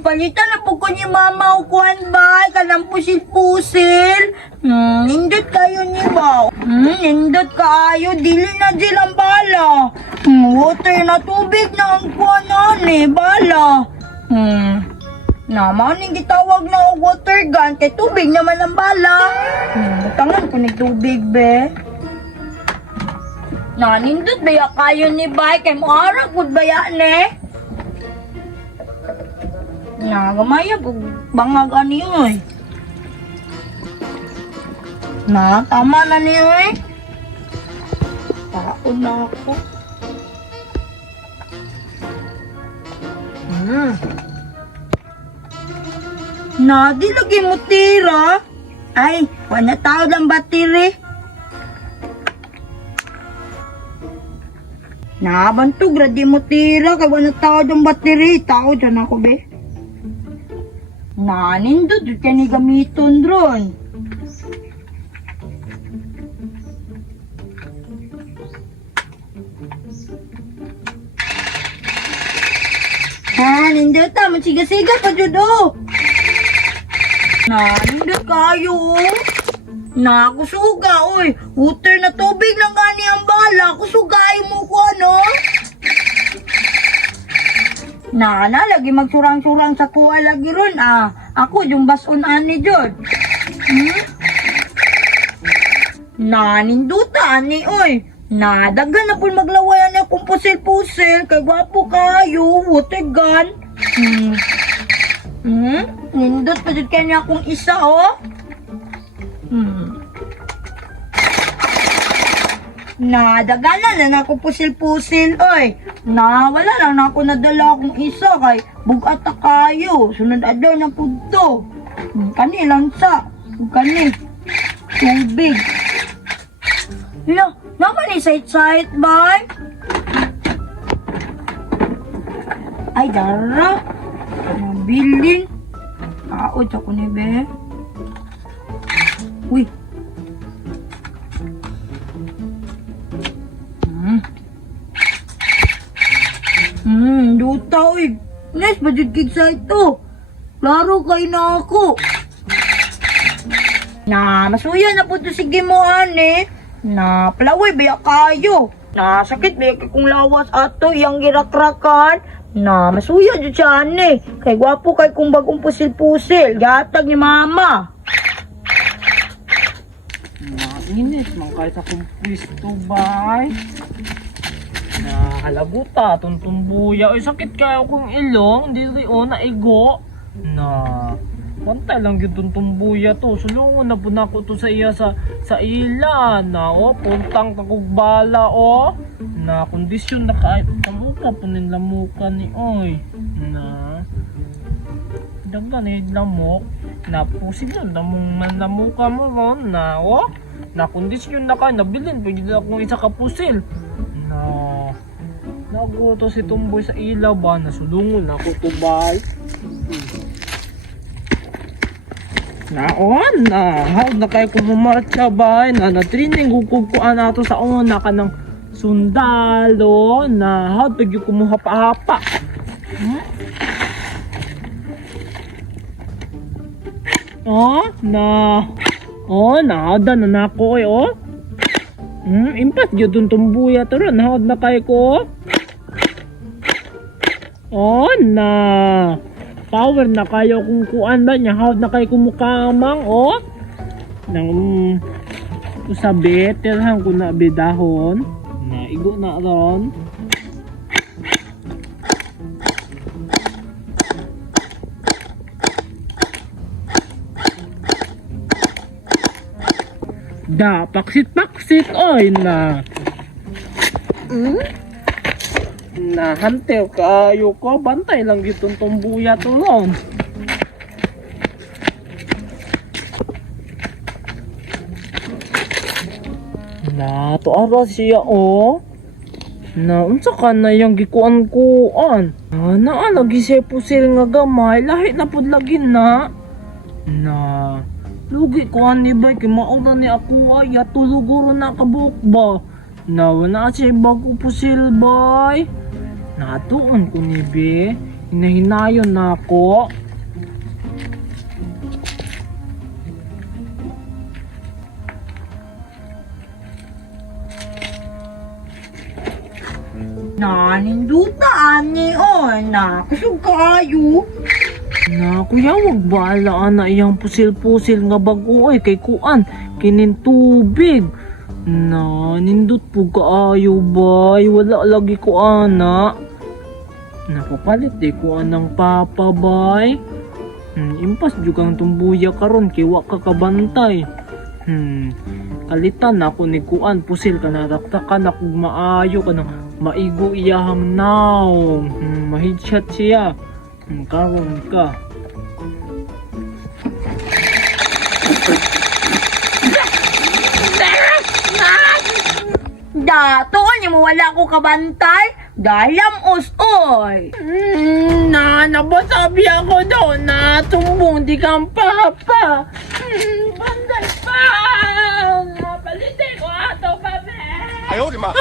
palitan na po ko ni mama o kuhan ba? Kanang pusil-pusil. Nindot kayo ni ba? Nindot kayo. Dili na silang bala. Water na tubig na ang kuhanan bala. Naman yung gitawag na og water gun. Kay tubig naman ang bala. Tangan ko ni tubig be. Nindot baya kayo ni bay. Kay muara good baya ne. Gamaya bangag ani oy. Tama na ni oy. Taon na ako. Di lagi mo tira. Ay, wala tao ng battery. Bantog ra di mo tira. Kaya wala tao ng battery. Tao dyan ako be. Nindot yun ka ni gamiton ron. Nindot magsiga-siga pa judo. Nindot kayo. Kusuga oy. Water na tubig lang gani ang bala. Kusugay mo ko ano. Lagi magsurang-surang sa kuha lagi ron Ako yung basun ani jud. Ninduta ani oy. Daghan na po maglawayan akong pusil-pusil. Kay gwapo kayo. Water gun. Nindot pa jud kanya akong isa oh. Dagana na ako pusil-pusil oy. Wala lang na ako nadala akong isa kay bugat ta kayo. Sunod adlaw na pud to. Kani lang sa. Kani. Tubig. Naman ni sait-sait bay. Ay dara. Mabilin. Kaot ako ni be. Uy. Duta oy. Nes, budget gig sa ito. Klaro kay na ako. Masuya na po ito sige mo ane. Palaway baya kayo. Sakit baya kung lawas ato iyang girakrakan. Masuya dyan siya ane. Kay gwapo kay kung bagong pusil-pusil. Gatag ni mama. Mainit man kahit akong pwisto bay. Halaguta, tuntumbuya. Ay, sakit kayo kong ilong. Hindi rin naigo. Pantay lang yung tuntumbuya to. Sulungan na po na ako to sa iya sa ila. Puntang kakugbala kondisyon na kahit lamuka po nin lamuka ni oy. Dagan lamok. Posible namong manlamuka mo ron kondisyon na ka. Nabilin. Pwede na akong isa kapusil. Naguto si Tumboy sa ilaw ba? Nasulungon ako to bay. Hawag na kayo kumumarcha bay. Na-training kukukuan nato sa una ka ng sundalo. Hawag pag yung kumuhapa-hapa. Naada na nako impas yun itong tumbuya to ron. Hawad na kayo ko. Power na kayo kung kuan ba niya. Hawad na kayo kumukamang. Nang usabi. Tirhan ko na bidahon. Igo na ron. Paksit-paksit oy hantew kayo ko. Bantay lang gitong tumbuya to ron. Tuara siya unsa ka na yung gikuan-kuan. Lagi siya pusil nga gamay. Lahi na pud lagi na. Lugi ko ani bay kay mauna ni ako ay tuluguro na kabuk ba. Wala siya bago pusil bay. Natuon ko ni be. Hinahinayon na ako. Naninduta ani na kusog kaayo. Na kuya, wag balaan na iyang pusil-pusil nga bagoy kay kuan kinin tubig. Na nindot po kaayo bay, wala lagi ko ana. Napapalit di ko anang papa bay. Impas jud kang tumbuya karon kay wa ka kabantay. Kalitan ako ni kuan pusil ka naraktakan ako maayo ka nang maigo iyahang naw. Mahidshot siya. Karon ka. Dato, niya mo wala ko kabantay. Dalam oy. Nabasabi ako daw na tumbong di kang papa. Banday pa! Napalitin ko ato pa, be! 哎呦我的妈！